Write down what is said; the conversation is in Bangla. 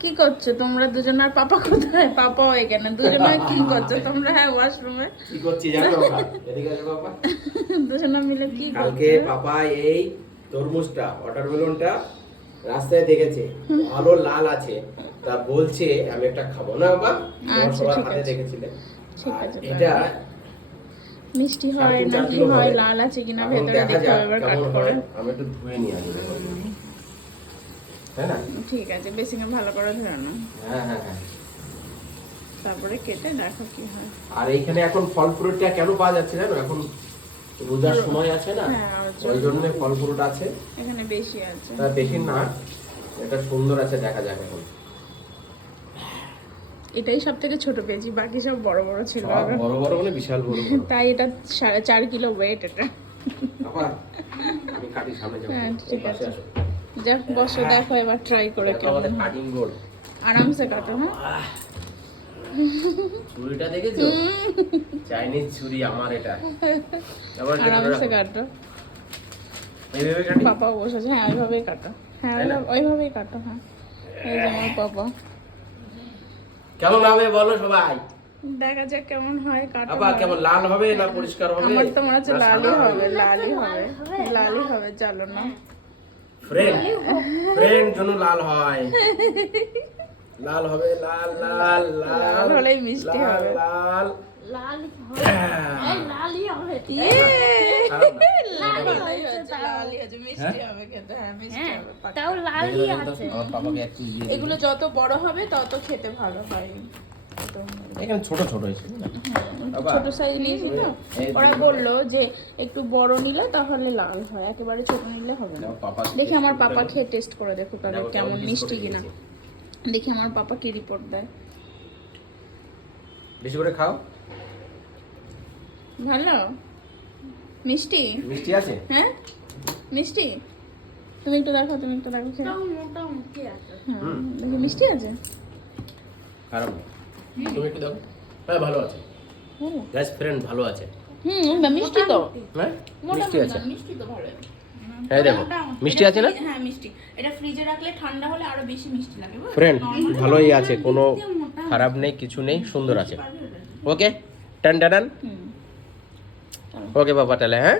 কি করছো তোমরা দুজন? আর পাপা কোথায়? পাপাও এখানে। দুজনে কি করছো তোমরা? হ্যাঁ, ওয়াশরুমে কি করছি জানো বাবা? এদিকে আসো বাবা। দুজনে মিলে কি করছো? কালকে পাপা এই তরমুজটা ওয়াটারমেলনটা রাস্তায় দেখেছে, ভালো লাল আছে, তা বলছে আমি একটা খাবো না বাবা। তোমার আচ্ছা, সবার ঠিক হাতে আছে। দেখেছিলে। ঠিক আর আছে, এটা মিষ্টি হয় 3.5 না কি কিলো হয়, হবে। লাল আছে কিনা এখন ভেতরে দেখা দেখতে যাক হবে এবার কাট কেমন করে। হয়। আমি একটু ধুয়ে নিয়ে আসি দেখো। তাই না? ঠিক আছে, বেসিনে ভালো করে ধরে নাও, হ্যাঁ হ্যাঁ হ্যাঁ। তারপরে কেটে দেখো কি হয়। আর এইখানে এখন ফল ফ্রুটটা কেন পাওয়া যাচ্ছে জানো? এখন রোজার সময় আছে না, হ্যাঁ, ওই জন্য ফল ফ্রুট আছে। এখানে বেশি আছে। তা দেখি না, এটা সুন্দর আছে, দেখা যাক এখন। এটাই সব থেকে ছোট পেয়েছি, বাকি সব বড় বড় ছিল। সব বড় বড় মানে বিশাল বড় বড়। তাই এটা 4.5 কিলো ওয়েট এটা। আবার আমি কাটি সামনে যাবো। হ্যাঁ, ঠিক পাশে আছে। আসো। যা বসো, দেখো এবার ট্রাই করে দেখো কেমন আমাদের হয়। Cutting board. আরামসে কাটো। হ্যাঁ, ছুরিটা দেখেছো? চাইনিজ ছুরি আমার এটা। আবার আরামসে কাটো। এইভাবে কাটি। পাপাও বসেছে। হ্যাঁ, ওইভাবেই কাটো। হ্যাঁ, তাই না? ওইভাবেই কাটো। হ্যাঁ, এই যে আমার পাপা। কেমন হবে বলো সবাই? দেখা যাক কেমন হয়, কাটো। আবার কেমন লাল হবে না পরিষ্কার হবে? আমার তো মনে হচ্ছে না লালই সাদা হবে, লালই হবে, লালই হবে। চলো না, ফ্রেন্ড ফ্রেন্ড জন্য লাল হয়। লাল হবে, লাল লাল লাল। লাল হলেই মিষ্টি লাল, হবে। লাল লালই হবে। এই লালই হবে। ইয়ে! খারাপ না। লালই হয়েছে, লালই হয়েছে, মিষ্টি হবে খেতে। হ্যাঁ, মিষ্টি হ্যাঁ, হবে পাকা। তাও লালই আছে। আমার পাপাকে এক পিস দিয়ে দিই। এগুলো যত বড় হবে তত খেতে ভালো হয়। এখানে ছোট ছোট হয়েছে না? বাবা, ছোট সাইজ নিয়েছি তো, এই ওরা দুটো বললো যে একটু বড় নিলে তাহলে লাল হয়, একেবারে ছোট নিলে হবে না। দেখো পাপা দেখি আমার taste পাপা করে খেয়ে টেস্ট করে দেখো তাহলে দেখো কেমন কেমন মিষ্টি করে কিনা। দিয়েছে। দেখি আমার পাপা কি রিপোর্ট দেয়। বেশি করে খাও। ভালো মিষ্টি? মিষ্টি আছে? হ্যাঁ, মিষ্টি। তুমি একটু দেখো, তুমি একটু দেখো খেয়ে। তাও মোটামুটি আছে। হ্যাঁ, দেখি মিষ্টি আছে। খারাপ না। তুমি একটু দেখো। হ্যাঁ ভালো আছে। ভালো। গাইস ফ্রেন্ড ভালো আছে। মিষ্টি তো। হ্যাঁ মিষ্টি মোটামুটি আছে। না, মিষ্টি তো ভালো। হ্যাঁ দেখো মোটামুটি। মিষ্টি এটা আছে না? হ্যাঁ, মিষ্টি। এটা ফ্রিজে রাখলে ঠান্ডা হলে আরো বেশি মিষ্টি লাগে। বুঝলে? ফ্রেন্ড Normal ভালোই আছে, কোনো খারাপ নেই, কিছু নেই, সুন্দর আছে। ওকে টান টান। হুম। ওকে বাবা তাহলে হ্যাঁ।